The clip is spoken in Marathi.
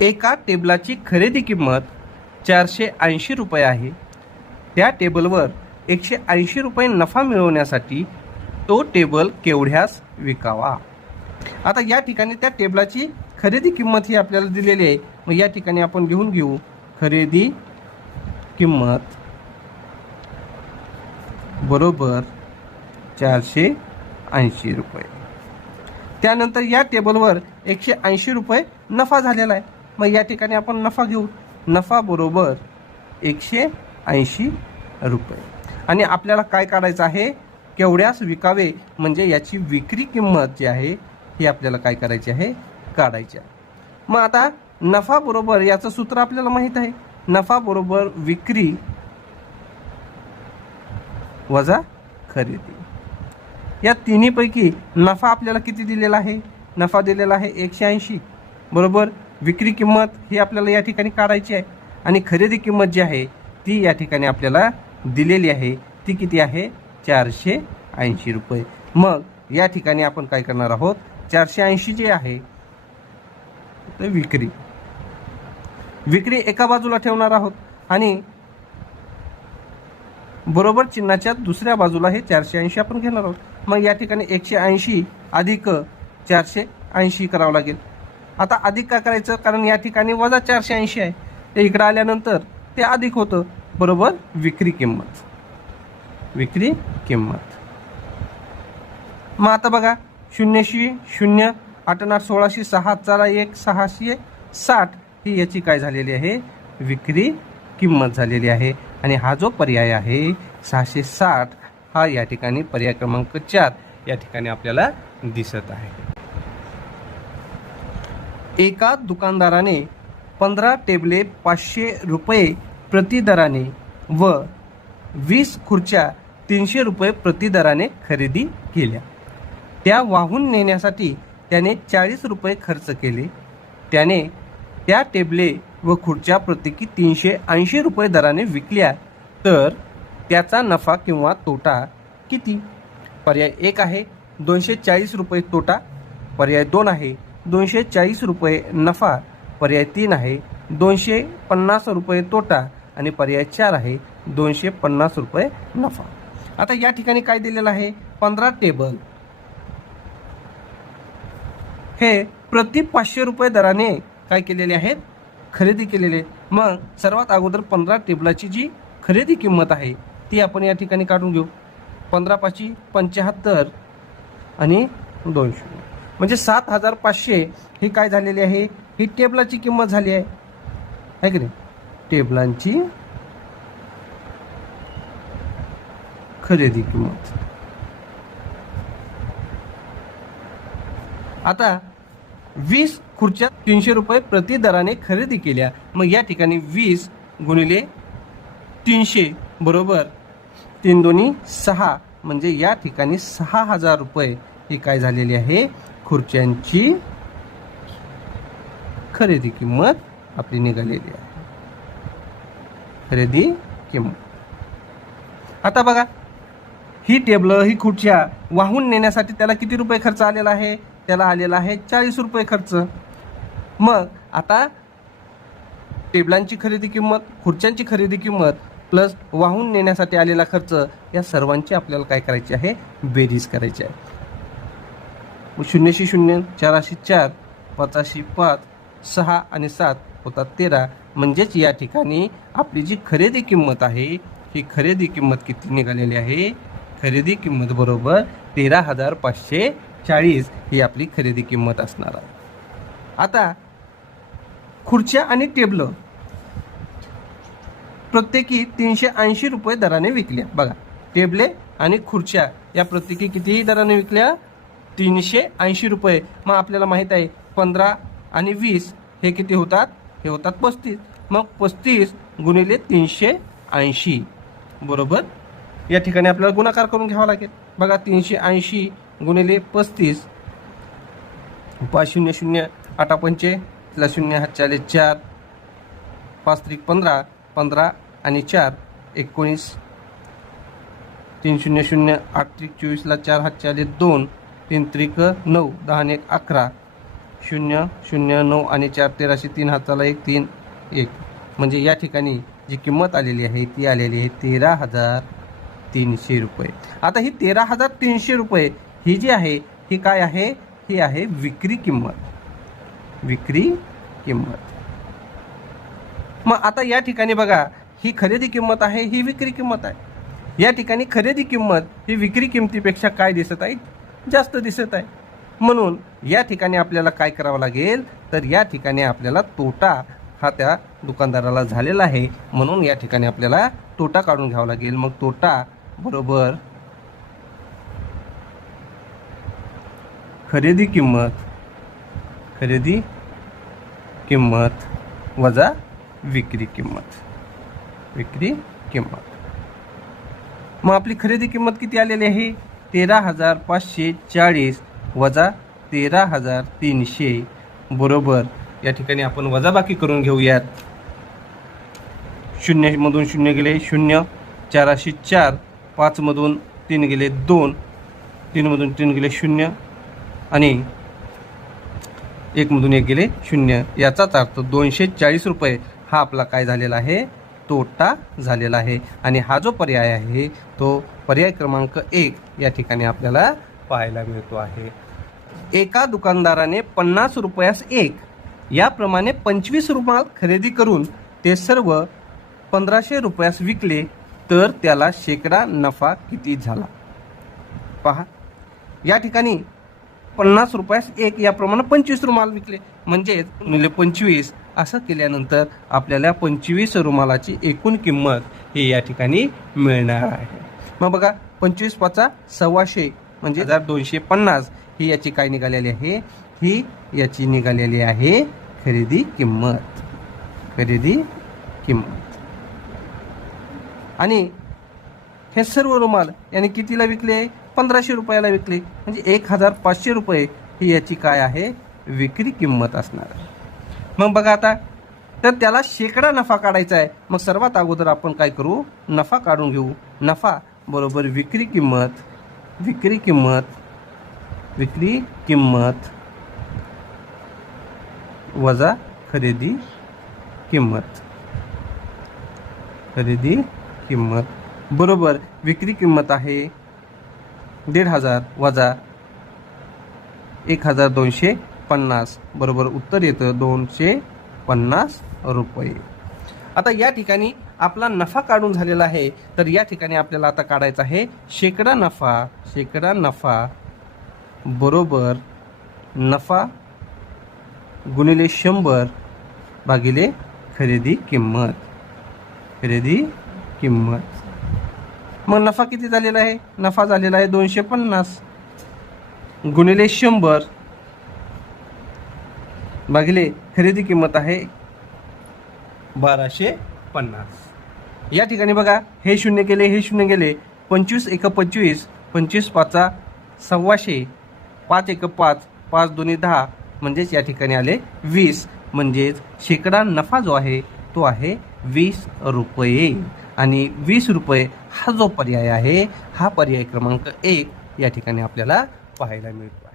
एका टेबलाची खरेदी किंमत चारशे ऐंशी रुपये आहे. त्या टेबलवर एकशे ऐंशी रुपये नफा मिळवण्यासाठी तो टेबल केवढ्यास विकावा? आता या ठिकाणी त्या टेबलाची खरेदी किंमत ही आपल्याला दिलेली आहे. मग या ठिकाणी आपण घेऊन घेऊ. खरेदी किंमत बरोबर चारशे ऐंशी रुपये. त्यानंतर या टेबलवर एकशे ऐंशी रुपये नफा झालेला आहे. मग या ठिकाणी आपण नफा घेऊ. नफा बरोबर एकशे ऐंशी रुपये. आणि आपल्याला काय काढायचं आहे? केवढ्यास विकावे? म्हणजे याची विक्री किंमत जी आहे ही आपल्याला काय करायची आहे? काढायची आहे. मग आता नफा बरोबर याचं सूत्र आपल्याला माहीत आहे. नफा बरोबर विक्री वजा खरेदी. या तिन्हीपैकी नफा आपल्याला किती दिलेला आहे? नफा दिलेला आहे एकशे ऐंशी. बरोबर? विक्री किंमत ही आपल्याला या ठिकाणी काढायची आहे. आणि खरेदी किंमत जी आहे ती या ठिकाणी आपल्याला दिलेली आहे. ती किती आहे? चारशे ऐंशी रुपये. मग या ठिकाणी आपण काय करणार आहोत? चारशे ऐंशी जे आहे ते विक्री. विक्री एका बाजूला ठेवणार आहोत. आणि बरोबर चिन्हाच्या दुसऱ्या बाजूला हे चारशे ऐंशी आपण घेणार आहोत. मग या ठिकाणी एकशे ऐंशी अधिक चारशे ऐंशी करावं लागेल. आता अधिक का करायचं? कारण या ठिकाणी वजा चारशे ऐंशी आहे. ते इकडं आल्यानंतर ते अधिक होतं. बरोबर? विक्री किंमत. विक्री किंमत. मग आता बघा शून्यशी शून्य आठ आठ सोळाशे सहा चारा एक सहाशे साठ. ही याची काय झालेली आहे? विक्री किंमत झालेली आहे. आणि हा जो पर्याय आहे सहाशे साठ हा या ठिकाणी पर्याय क्रमांक चार या ठिकाणी आपल्याला दिसत आहे. एका दुकानदाराने पंधरा टेबले पाचशे रुपये प्रतिदराने व वीस खुर्च्या तीनशे रुपये प्रतिदराने खरेदी केल्या. त्या वाहून नेण्यासाठी त्याने चाळीस रुपये खर्च केले. त्याने त्या टेबले व खुर्च्या प्रत्येकी तीनशे ऐंशी रुपये दराने विकल्या. तर त्याचा नफा किंवा तोटा किती? पर्याय एक आहे. दोनशे चाळीस रुपये तोटा. पर्याय दोन आहे. दोनशे चाळीस रुपये नफा पर्याय तीन आहे दोनशे पन्नास रुपये तोटा आणि पर्याय चार आहे दोनशे पन्नास रुपये नफा. आता या ठिकाणी काय दिलेलं आहे? पंधरा टेबल. हे प्रति पाचशे रुपये दराने काय केलेले आहेत? खरेदी केलेले. मग सर्वात अगोदर पंधरा टेबलाची जी खरेदी किंमत आहे ती आपण या ठिकाणी काढून घेऊ. पंधरा पाचशे पंच्याहत्तर आणि दोनशे. म्हणजे सात हजार पाचशे ही काय झालेली आहे? ही टेबलाची किंमत झाली आहे. आहे की नाही? टेबलांची खरेदी किंमत. आता वीस खुर्च्या तीनशे रुपये प्रति दराने खरेदी केल्या. मग या ठिकाणी वीस गुणिले तीनशे बरोबर तीन दोन्ही सहा. म्हणजे या ठिकाणी सहा हजार रुपये ही काय झालेली आहे? खुर्च्यांची खरेदी किंमत आपली निघालेली आहे. खरेदी किंमत. आता बघा ही टेबलं ही खुर्च्या वाहून नेण्यासाठी त्याला किती रुपये खर्च आलेला आहे? त्याला आलेला आहे चाळीस रुपये खर्च. मग आता टेबलांची खरेदी किंमत खुर्च्यांची खरेदी किंमत प्लस वाहून नेण्यासाठी आलेला खर्च या सर्वांची आपल्याला काय करायची आहे? बेरीज करायची आहे. शून्यशे शून्य चारशे चार पाचशे पाच सहा आणि सात होतात तेरा. म्हणजेच या ठिकाणी आपली जी खरेदी किंमत आहे ही खरेदी किंमत किती निघालेली आहे? खरेदी किंमत बरोबर तेरा हजार पाचशे चाळीस ही आपली खरेदी किंमत असणार आहे. आता खुर्च्या आणि टेबलं प्रत्येकी तीनशे ऐंशी रुपये दराने विकल्या. बघा टेबले आणि खुर्च्या या प्रत्येकी कितीही दराने विकल्या? तीनशे ऐंशी रुपये. मग आपल्याला माहीत आहे पंधरा आणि वीस हे किती होतात? हे होतात पस्तीस. मग पस्तीस गुणिले तीनशे ऐंशी. बरोबर? या ठिकाणी आपल्याला गुणाकार करून घ्यावा लागेल. बघा तीनशे ऐंशी गुणिले पस्तीस. पाच शून्य शून्य आठा पंचे. तिला शून्य हात चाळीस चार. पाच त्रिक पंधरा पंधरा आणि चार एकोणीस. तीन शून्य शून्य आठ त्रिक चोवीसला चार हात चाळीस दोन. तीन त्रिक नऊ दहा एक अकरा. शून्य शून्य नऊ आणि चार तेराशे तीन हाताला एक तीन एक. म्हणजे या ठिकाणी जी किंमत आलेली आहे ती आलेली आहे तेरा हजार तीनशे रुपये. आता ही तेरा हजार तीनशे रुपये ही जी आहे ही काय आहे? ही आहे विक्री किंमत. विक्री किंमत. मग आता या ठिकाणी बघा ही खरेदी किंमत आहे ही विक्री किंमत आहे. या ठिकाणी खरेदी किंमत ही विक्री किंमतीपेक्षा काय दिसत आहे? जास्त दिसत आहे. म्हणून या ठिकाणी आपल्याला काय करावं लागेल? तर या ठिकाणी आपल्याला तोटा हा त्या दुकानदाराला झालेला आहे. म्हणून या ठिकाणी आपल्याला तोटा काढून घ्यावा लागेल. मग तोटा बरोबर खरेदी किंमत खरेदी किंमत वजा विक्री किंमत. विक्री किंमत. मग आपली खरेदी किंमत किती आलेली आहे? तेरा हजार पाचशे चाळीस वजा तेरा हजार तीनशे. बरोबर. या ठिकाणी आपण वजाबाकी करून घेऊयात. शून्यमधून शून्य गेले शून्य. चाराशे चार. पाचमधून तीन गेले दोन. तीनमधून तीन गेले शून्य. आणि एकमधून एक गेले शून्य. याचाच अर्थ दोनशे चाळीस रुपये हा आपला काय झालेला आहे? तोटा झालेला आहे. आणि हा जो पर्याय आहे तो पर्याय क्रमांक एक या ठिकाणी आपल्याला पाहायला मिळतो आहे. एका दुकानदाराने पन्नास रुपयास एक याप्रमाणे पंचवीस रुपयात खरेदी करून ते सर्व पंधराशे रुपयास विकले तर त्याला शेकडा नफा किती झाला? पहा. या ठिकाणी पन्नास रुपयास एक याप्रमाणे पंचवीस रुमाल विकले. म्हणजेच पंचवीस असं केल्यानंतर आपल्याला पंचवीस रुमालाची एकूण किंमत ही या ठिकाणी मिळणार आहे. मग बघा पंचवीस पाचा सव्वाशे म्हणजे हजार दोनशे पन्नास ही याची काय निघालेली आहे? ही याची निघालेली आहे खरेदी किंमत. खरेदी किंमत. आणि हे सर्व रुमाल याने कितीला विकले? पंधराशे रुपयाला विकले. म्हणजे एक हजार पाचशे रुपये ही याची काय आहे? विक्री किंमत असणार आहे. मग बघा आता. तर त्याला शेकडा नफा काढायचा आहे. मग सर्वात अगोदर आपण काय करू? नफा काढून घेऊ. नफा बरोबर विक्री किंमत विक्री किंमत विक्री किंमत वजा खरेदी किंमत. खरेदी किंमत. बरोबर विक्री किंमत आहे दीड हजार वजा एक हजार दोनशे पन्नास. बरोबर उत्तर येतं दोनशे पन्नास रुपये. आता या ठिकाणी आपला नफा काढून झालेला आहे. तर या ठिकाणी आपल्याला आता काढायचा आहे शेकडा नफा शेकडा नफा बरोबर नफा गुणिले शंभर भागिले खरेदी किंमत. खरेदी किंमत. मग नफा किती झालेला आहे? नफा झालेला आहे दोनशे पन्नास. गुणिले शंभर. भागिले खरेदी किंमत आहे बाराशे पन्नास. या ठिकाणी बघा हे शून्य केले हे शून्य गेले पंचवीस एक पंचवीस पंचवीस पाचा सव्वाशे पाच एक पाच पाच दोन्ही दहा म्हणजेच या ठिकाणी आले वीस. म्हणजेच शेकडा नफा जो आहे तो आहे वीस रुपये. आणि वीस रुपये हा जो पर्याय आहे हा पर्याय क्रमांक एक या ठिकाणी आपल्याला पाहायला मिळतो.